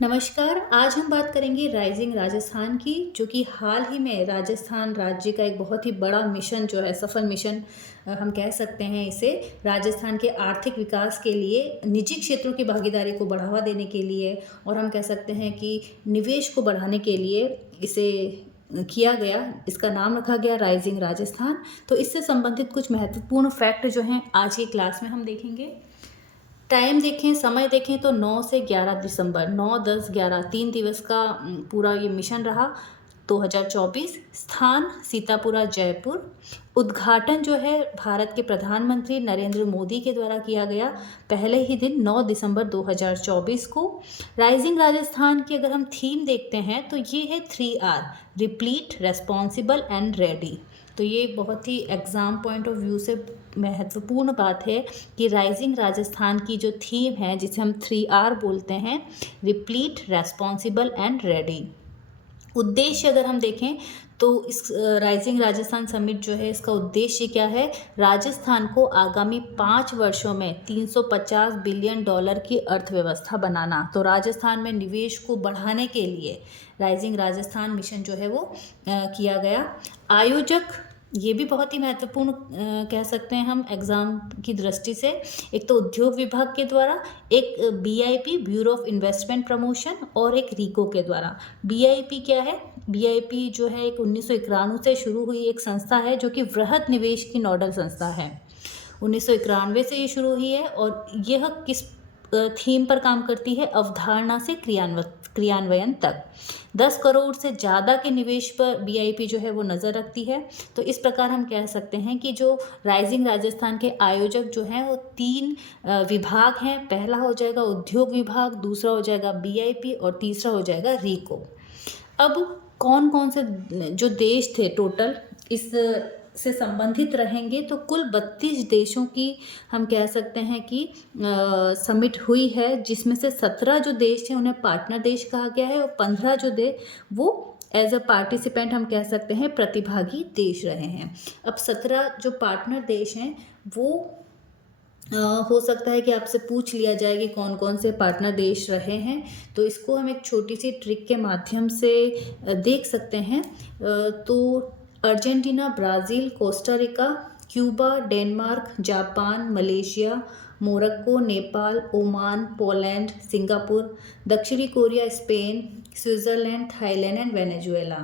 नमस्कार। आज हम बात करेंगे राइजिंग राजस्थान की, जो कि हाल ही में राजस्थान राज्य का एक बहुत ही बड़ा मिशन जो है, सफल मिशन हम कह सकते हैं इसे। राजस्थान के आर्थिक विकास के लिए, निजी क्षेत्रों की भागीदारी को बढ़ावा देने के लिए और हम कह सकते हैं कि निवेश को बढ़ाने के लिए इसे किया गया। इसका नाम रखा गया राइजिंग राजस्थान। तो इससे संबंधित कुछ महत्वपूर्ण फैक्ट जो हैं आज की क्लास में हम देखेंगे। टाइम देखें, समय देखें तो 9 से 11 दिसंबर, 9, 10, 11 3 दिवस का पूरा ये मिशन रहा 2024। स्थान सीतापुरा, जयपुर। उद्घाटन जो है भारत के प्रधानमंत्री नरेंद्र मोदी के द्वारा किया गया पहले ही दिन 9 दिसंबर 2024 को। राइजिंग राजस्थान की अगर हम थीम देखते हैं तो ये है 3R, replete, responsible and ready. तो ये बहुत ही एग्ज़ाम पॉइंट ऑफ व्यू से महत्वपूर्ण बात है कि राइजिंग राजस्थान की जो थीम है, जिसे हम 3R बोलते हैं, रिप्लीट, रेस्पॉन्सिबल एंड रेडी। उद्देश्य अगर हम देखें तो इस राइजिंग राजस्थान समिट जो है, इसका उद्देश्य क्या है? राजस्थान को आगामी 5 वर्षों में $350 बिलियन की अर्थव्यवस्था बनाना। तो राजस्थान में निवेश को बढ़ाने के लिए राइजिंग राजस्थान मिशन जो है वो किया गया। आयोजक ये भी बहुत ही महत्वपूर्ण कह सकते हैं हम एग्ज़ाम की दृष्टि से। एक तो उद्योग विभाग के द्वारा, एक BIP, bureau of investment promotion, और एक रीको के द्वारा। BIP क्या है? BIP जो है एक 1991 से शुरू हुई एक संस्था है, जो कि वृहद निवेश की नोडल संस्था है। 1991 से ये शुरू हुई है और यह किस थीम पर काम करती है? अवधारणा से क्रियान्वयन तक 10 करोड़ से ज़्यादा के निवेश पर BIP जो है वो नज़र रखती है। तो इस प्रकार हम कह सकते हैं कि जो राइजिंग राजस्थान के आयोजक जो हैं वो 3 विभाग हैं। पहला हो जाएगा उद्योग विभाग, दूसरा हो जाएगा BIP और तीसरा हो जाएगा रीको। अब कौन कौन से जो देश थे टोटल इस से संबंधित रहेंगे, तो कुल 32 देशों की हम कह सकते हैं कि समिट हुई है, जिसमें से 17 जो देश हैं उन्हें पार्टनर देश कहा गया है और 15 जो वो एज अ पार्टिसिपेंट हम कह सकते हैं प्रतिभागी देश रहे हैं। अब 17 जो पार्टनर देश हैं वो हो सकता है कि आपसे पूछ लिया जाए कि कौन कौन से पार्टनर देश रहे हैं। तो इसको हम एक छोटी सी ट्रिक के माध्यम से देख सकते हैं। तो Argentina, Brazil, Costa Rica, Cuba, Denmark, Japan, Malaysia, Morocco, Nepal, Oman, Poland, Singapore, दक्षिणी Korea, Spain, Switzerland, Thailand and Venezuela.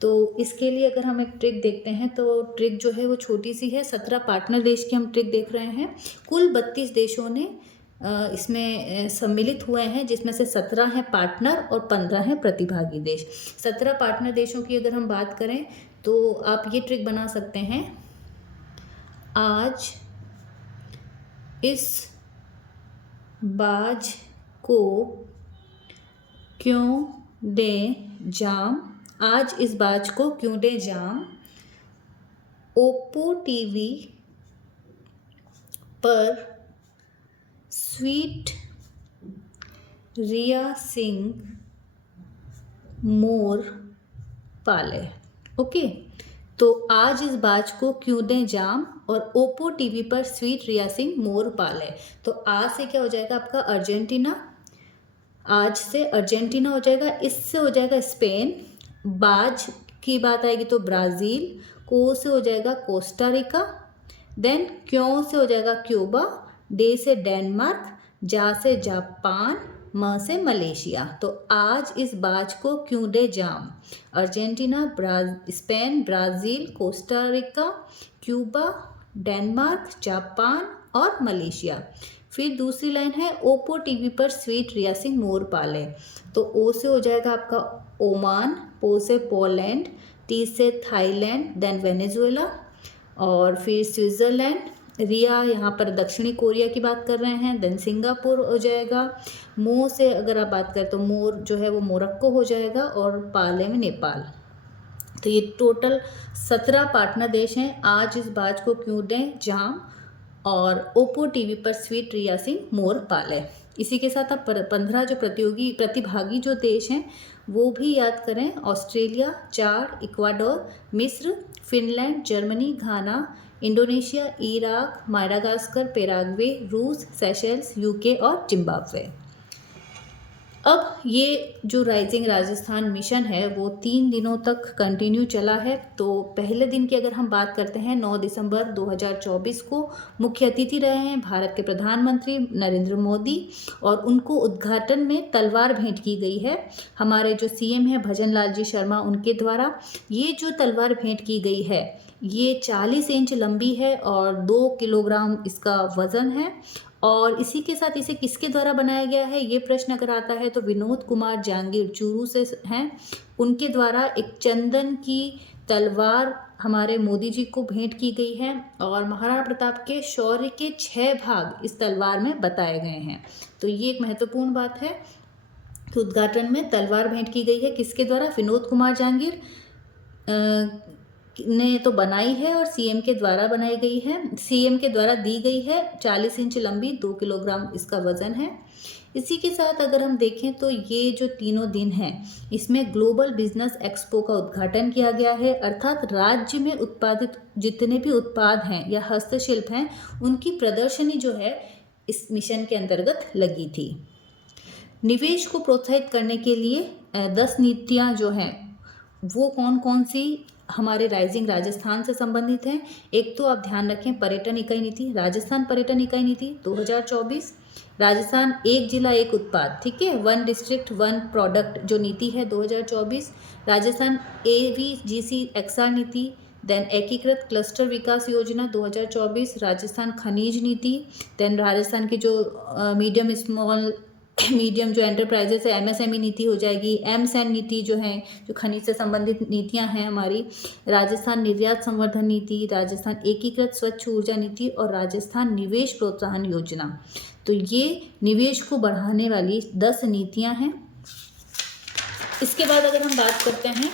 तो इसके लिए अगर हम एक ट्रिक देखते हैं तो ट्रिक जो है वो छोटी सी है। 17 पार्टनर देश की हम ट्रिक देख रहे हैं। कुल 32 देशों ने इसमें सम्मिलित हुए हैं, जिसमें से 17 हैं पार्टनर और 15 हैं प्रतिभागी देश। 17 पार्टनर देशों की अगर हम बात करें तो आप ये ट्रिक बना सकते हैं। आज इस बाज को क्यों दें जाम, आज इस बाज को क्यों दें जाम, ओप्पो टीवी पर स्वीट रिया सिंह मोर पाले। ओके, तो आज इस बाज को क्यों दें जाम और ओप्पो टीवी पर स्वीट रिया सिंह मोर पाले। तो आज से क्या हो जाएगा आपका? अर्जेंटीना। आज से अर्जेंटीना हो जाएगा, इससे हो जाएगा स्पेन, बाज की बात आएगी तो ब्राज़ील, को से हो जाएगा कोस्टा रिका, देन क्यों से हो जाएगा क्यूबा, डे से डेनमार्क, जा से जापान, म से मलेशिया। तो आज इस बाज को क्यों दे जाम, Argentina, Spain, Brazil, Costa Rica, Cuba, Denmark, Japan और मलेशिया। फिर दूसरी लाइन है ओप्पो टीवी पर स्वीट रिया सिंह मोर पाले। तो ओ से हो जाएगा आपका ओमान, पो से पोलैंड, टी से थाईलैंड, देन वेनेजुएला और फिर स्विट्ज़रलैंड, रिया यहाँ पर दक्षिणी कोरिया की बात कर रहे हैं, देन सिंगापुर हो जाएगा। मो से अगर आप बात करें तो मोर जो है वो मोरक्को हो जाएगा और पाले में नेपाल। तो ये टोटल 17 पार्टनर देश हैं। आज इस बाज को क्यों दें जाम और ओप्पो टीवी पर स्वीट रिया सिंह मोर पाले। इसी के साथ आप 15 जो प्रतिभागी जो देश हैं वो भी याद करें। ऑस्ट्रेलिया, चाड, इक्वाडोर, मिस्र, फिनलैंड, जर्मनी, घाना, इंडोनेशिया, इराक, माडागास्कर, पैराग्वे, रूस, सेशेल्स, UK और जिम्बाब्वे। अब ये जो राइजिंग राजस्थान मिशन है वो 3 दिनों तक कंटिन्यू चला है। तो पहले दिन की अगर हम बात करते हैं 9 दिसंबर 2024 को मुख्य अतिथि रहे हैं भारत के प्रधानमंत्री नरेंद्र मोदी, और उनको उद्घाटन में तलवार भेंट की गई है हमारे जो सीएम हैं भजन लाल जी शर्मा उनके द्वारा। ये जो तलवार भेंट की गई है ये 40 इंच लंबी है और 2 किलोग्राम इसका वज़न है। और इसी के साथ इसे किसके द्वारा बनाया गया है ये प्रश्न अगर आता है तो विनोद कुमार जहांगीर चूरू से हैं, उनके द्वारा एक चंदन की तलवार हमारे मोदी जी को भेंट की गई है। और महाराणा प्रताप के शौर्य के 6 भाग इस तलवार में बताए गए हैं। तो ये एक महत्वपूर्ण बात है कि उद्घाटन में तलवार भेंट की गई है किसके द्वारा, विनोद कुमार जहांगीर ने तो बनाई है और सीएम के द्वारा बनाई गई है, सीएम के द्वारा दी गई है। 40 इंच लंबी, 2 किलोग्राम इसका वजन है। इसी के साथ अगर हम देखें तो ये जो तीनों दिन हैं इसमें ग्लोबल बिजनेस एक्सपो का उद्घाटन किया गया है, अर्थात राज्य में उत्पादित जितने भी उत्पाद हैं या हस्तशिल्प हैं उनकी प्रदर्शनी जो है इस मिशन के अंतर्गत लगी थी। निवेश को प्रोत्साहित करने के लिए 10 नीतियाँ जो हैं वो कौन कौन सी हमारे राइजिंग राजस्थान से संबंधित हैं। एक तो आप ध्यान रखें पर्यटन इकाई नीति, राजस्थान पर्यटन इकाई नीति 2024, राजस्थान एक जिला एक उत्पाद, ठीक है, 1 डिस्ट्रिक्ट 1 प्रोडक्ट जो नीति है 2024, राजस्थान AVGC XR नीति, देन एकीकृत क्लस्टर विकास योजना 2024, राजस्थान खनिज नीति, देन राजस्थान की जो मीडियम जो एंटरप्राइजेस है MSME नीति हो जाएगी, MSN नीति जो है जो खनिज से संबंधित नीतियां हैं हमारी, राजस्थान निर्यात संवर्धन नीति, राजस्थान एकीकृत स्वच्छ ऊर्जा नीति और राजस्थान निवेश प्रोत्साहन योजना। तो ये निवेश को बढ़ाने वाली 10 नीतियां हैं। इसके बाद अगर हम बात करते हैं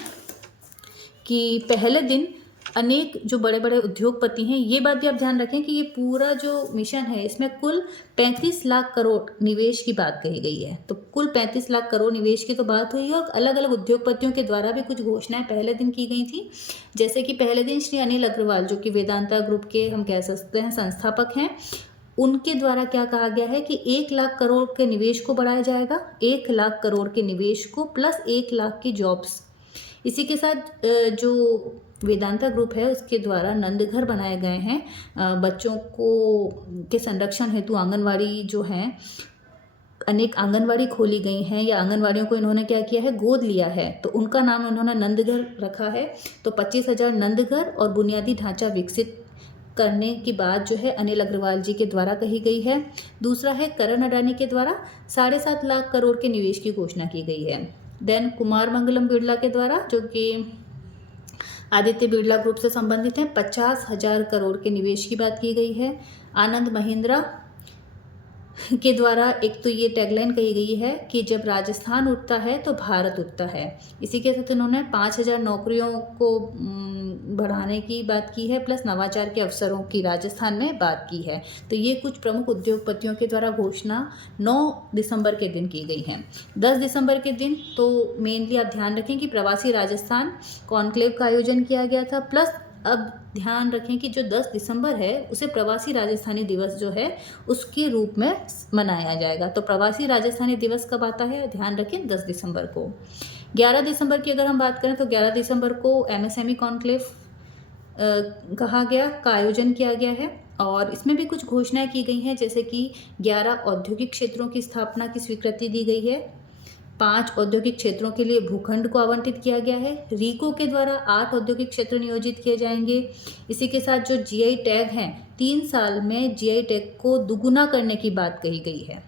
कि पहले दिन अनेक जो बड़े बड़े उद्योगपति हैं, ये बात भी आप ध्यान रखें कि ये पूरा जो मिशन है इसमें कुल 35 लाख करोड़ निवेश की बात कही गई है। तो कुल 35 लाख करोड़ निवेश की तो बात हुई है और अलग अलग उद्योगपतियों के द्वारा भी कुछ घोषणाएं पहले दिन की गई थी। जैसे कि पहले दिन श्री अनिल अग्रवाल जो कि वेदांता ग्रुप के हम कह सकते हैं संस्थापक हैं, उनके द्वारा क्या कहा गया है कि 1 लाख करोड़ के निवेश को बढ़ाया जाएगा, 1 लाख करोड़ के निवेश को प्लस 1 लाख की जॉब्स। इसी के साथ जो वेदांता ग्रुप है उसके द्वारा नंदघर बनाए गए हैं बच्चों को के संरक्षण हेतु। आंगनवाड़ी जो हैं अनेक आंगनवाड़ी खोली गई हैं या आंगनवाड़ियों को इन्होंने क्या किया है गोद लिया है, तो उनका नाम उन्होंने नंदघर रखा है। तो 25,000 नंदघर और बुनियादी ढांचा विकसित करने की बात जो है अनिल अग्रवाल जी के द्वारा कही गई है। दूसरा है करण अडानी के द्वारा 7.5 लाख करोड़ के निवेश की घोषणा की गई है। देन कुमार मंगलम बिरला के द्वारा जो कि आदित्य बिरला ग्रुप से संबंधित हैं 50,000 करोड़ के निवेश की बात की गई है। आनंद महिंद्रा के द्वारा एक तो ये टैगलाइन कही गई है कि जब राजस्थान उठता है तो भारत उठता है। इसी के साथ उन्होंने 5,000 नौकरियों को बढ़ाने की बात की है प्लस नवाचार के अवसरों की राजस्थान में बात की है। तो ये कुछ प्रमुख उद्योगपतियों के द्वारा घोषणा 9 दिसंबर के दिन की गई है। 10 दिसंबर के दिन तो मेनली आप ध्यान रखें कि प्रवासी राजस्थान कॉन्क्लेव का आयोजन किया गया था। प्लस अब ध्यान रखें कि जो 10 दिसंबर है उसे प्रवासी राजस्थानी दिवस जो है उसके रूप में मनाया जाएगा। तो प्रवासी राजस्थानी दिवस कब आता है, ध्यान रखें 10 दिसंबर को। 11 दिसंबर की अगर हम बात करें तो 11 दिसंबर को MSME कॉन्क्लेव कहा गया का आयोजन किया गया है और इसमें भी कुछ घोषणाएं की गई हैं, जैसे कि 11 औद्योगिक क्षेत्रों की स्थापना की स्वीकृति दी गई है, 5 औद्योगिक क्षेत्रों के लिए भूखंड को आवंटित किया गया है, रीको के द्वारा 8 औद्योगिक क्षेत्र नियोजित किए जाएंगे। इसी के साथ जो GI टैग हैं 3 साल में GI टैग को दुगुना करने की बात कही गई है।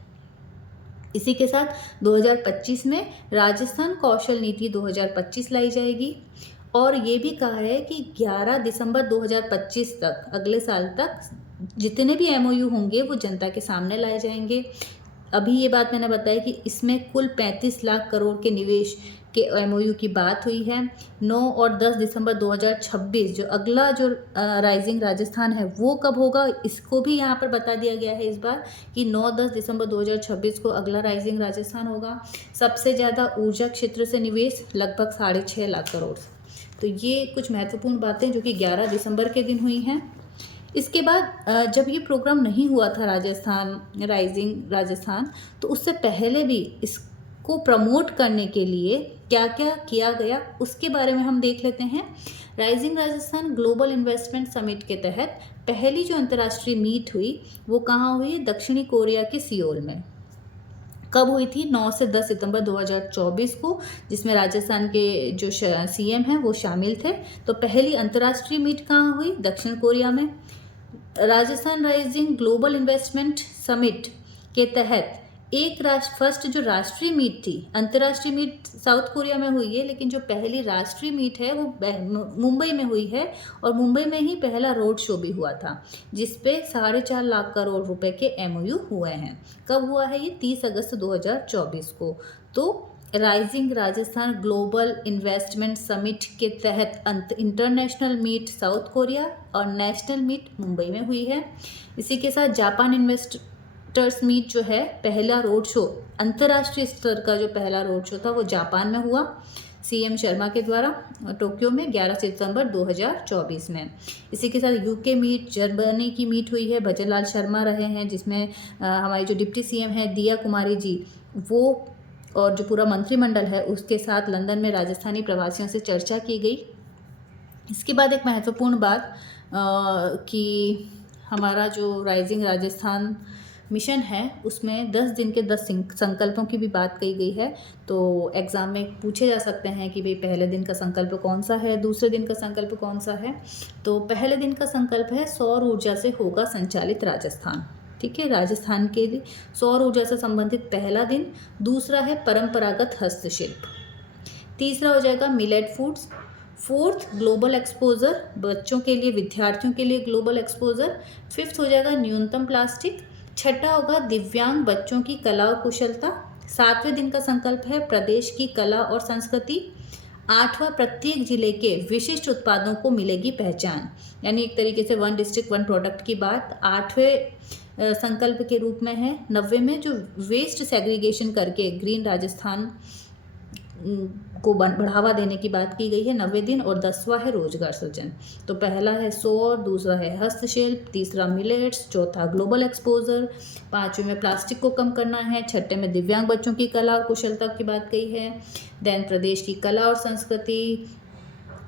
इसी के साथ 2025 में राजस्थान कौशल नीति 2025 लाई जाएगी और ये भी कहा है कि 11 दिसंबर 2025 तक अगले साल तक जितने भी MOU होंगे वो जनता के सामने लाए जाएंगे। अभी ये बात मैंने बताई कि इसमें कुल 35 लाख करोड़ के निवेश के MOU की बात हुई है। 9 और 10 दिसंबर 2026 जो अगला जो राइजिंग राजस्थान है वो कब होगा, इसको भी यहाँ पर बता दिया गया है इस बार कि 9-10 दिसंबर 2026 को अगला राइजिंग राजस्थान होगा। सबसे ज़्यादा ऊर्जा क्षेत्र से निवेश लगभग 6.5 लाख करोड़। तो ये कुछ महत्वपूर्ण बातें जो कि 11 दिसंबर के दिन हुई हैं। इसके बाद जब ये प्रोग्राम नहीं हुआ था राजस्थान राइजिंग राजस्थान, तो उससे पहले भी को प्रमोट करने के लिए क्या क्या किया गया उसके बारे में हम देख लेते हैं। Rising Rajasthan global investment summit के तहत पहली जो अंतर्राष्ट्रीय मीट हुई वो कहाँ हुई? दक्षिणी कोरिया के सियोल में। कब हुई थी? 9 से 10 सितंबर 2024 को, जिसमें राजस्थान के जो सीएम हैं वो शामिल थे। तो पहली अंतर्राष्ट्रीय मीट कहाँ हुई? दक्षिण कोरिया में। Rajasthan rising global investment summit के तहत फर्स्ट जो राष्ट्रीय मीट थी, अंतर्राष्ट्रीय मीट साउथ कोरिया में हुई है, लेकिन जो पहली राष्ट्रीय मीट है वो मुंबई में हुई है, और मुंबई में ही पहला रोड शो भी हुआ था जिसपे 4.5 लाख करोड़ रुपए के MOU हुए हैं। कब हुआ है ये? 30 अगस्त 2024 को। तो rising Rajasthan global investment summit के तहत इंटरनेशनल मीट साउथ कोरिया और नेशनल मीट मुंबई में हुई है। इसी के साथ जापान इन्वेस्टर्स मीट जो है, पहला रोड शो, अंतर्राष्ट्रीय स्तर का जो पहला रोड शो था वो जापान में हुआ CM शर्मा के द्वारा टोक्यो में 11 सितंबर 2024 में। इसी के साथ UK मीट, जर्मनी की मीट हुई है, भजन लाल शर्मा रहे हैं, जिसमें हमारी जो डिप्टी CM है दिया कुमारी जी, वो और जो पूरा मंत्रिमंडल है उसके साथ लंदन में राजस्थानी प्रवासियों से चर्चा की गई। इसके बाद एक महत्वपूर्ण बात कि हमारा जो राइजिंग राजस्थान मिशन है उसमें 10 दिन के 10 संकल्पों की भी बात कही गई है। तो एग्ज़ाम में पूछे जा सकते हैं कि भाई पहले दिन का संकल्प कौन सा है, दूसरे दिन का संकल्प कौन सा है। तो पहले दिन का संकल्प है सौर ऊर्जा से होगा संचालित राजस्थान। ठीक है, राजस्थान के लिए सौर ऊर्जा से संबंधित पहला दिन। दूसरा है परंपरागत हस्तशिल्प। तीसरा हो जाएगा millet foods. Fourth global exposure, बच्चों के लिए, विद्यार्थियों के लिए ग्लोबल एक्सपोजर। फिफ्थ हो जाएगा न्यूनतम प्लास्टिक। छठा होगा दिव्यांग बच्चों की कला और कुशलता। सातवें दिन का संकल्प है प्रदेश की कला और संस्कृति। आठवां प्रत्येक जिले के विशिष्ट उत्पादों को मिलेगी पहचान, यानी एक तरीके से 1 डिस्ट्रिक्ट 1 प्रोडक्ट की बात आठवें संकल्प के रूप में है। 90वें में जो वेस्ट सेग्रीगेशन करके ग्रीन राजस्थान को बढ़ावा देने की बात की गई है, 90वें दिन। और 10वां है रोजगार सृजन। तो पहला है सौर, दूसरा है हस्तशिल्प, तीसरा मिलेट्स, चौथा ग्लोबल एक्सपोजर, पांचवें में प्लास्टिक को कम करना है, छठे में दिव्यांग बच्चों की कला और कुशलता की बात कही है, देन प्रदेश की कला और संस्कृति,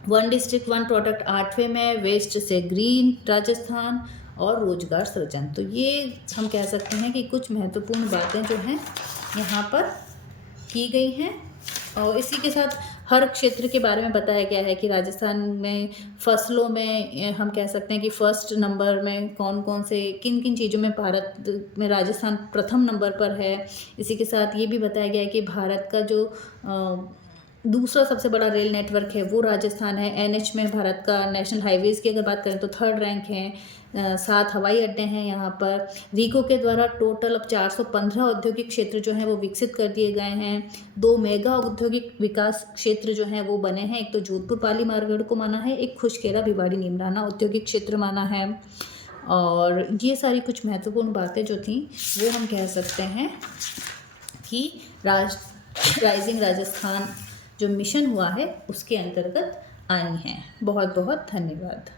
1 डिस्ट्रिक्ट 1 प्रोडक्ट, आठवें में वेस्ट से ग्रीन राजस्थान और रोजगार सृजन। तो ये हम कह सकते हैं कि कुछ महत्वपूर्ण बातें जो हैं यहाँ पर की गई हैं। और इसी के साथ हर क्षेत्र के बारे में बताया गया है कि राजस्थान में फसलों में हम कह सकते हैं कि फर्स्ट नंबर में कौन कौन से किन किन चीज़ों में भारत में राजस्थान प्रथम नंबर पर है। इसी के साथ ये भी बताया गया है कि भारत का जो दूसरा सबसे बड़ा रेल नेटवर्क है वो राजस्थान है। NH में भारत का नेशनल हाईवेज़ की अगर बात करें तो 3rd रैंक है। 7 हवाई अड्डे हैं यहाँ पर। रीको के द्वारा टोटल अब 415 औद्योगिक क्षेत्र जो हैं वो विकसित कर दिए गए हैं। 2 मेगा औद्योगिक विकास क्षेत्र जो हैं वो बने हैं। एक तो जोधपुर पाली मारगढ़ को माना है, एक खुशखेरा भिवाड़ी नीमराना औद्योगिक क्षेत्र माना है। और ये सारी कुछ महत्वपूर्ण बातें जो थी वो हम कह सकते हैं कि राइजिंग राजस्थान जो मिशन हुआ है उसके अंतर्गत आई हैं। बहुत बहुत धन्यवाद।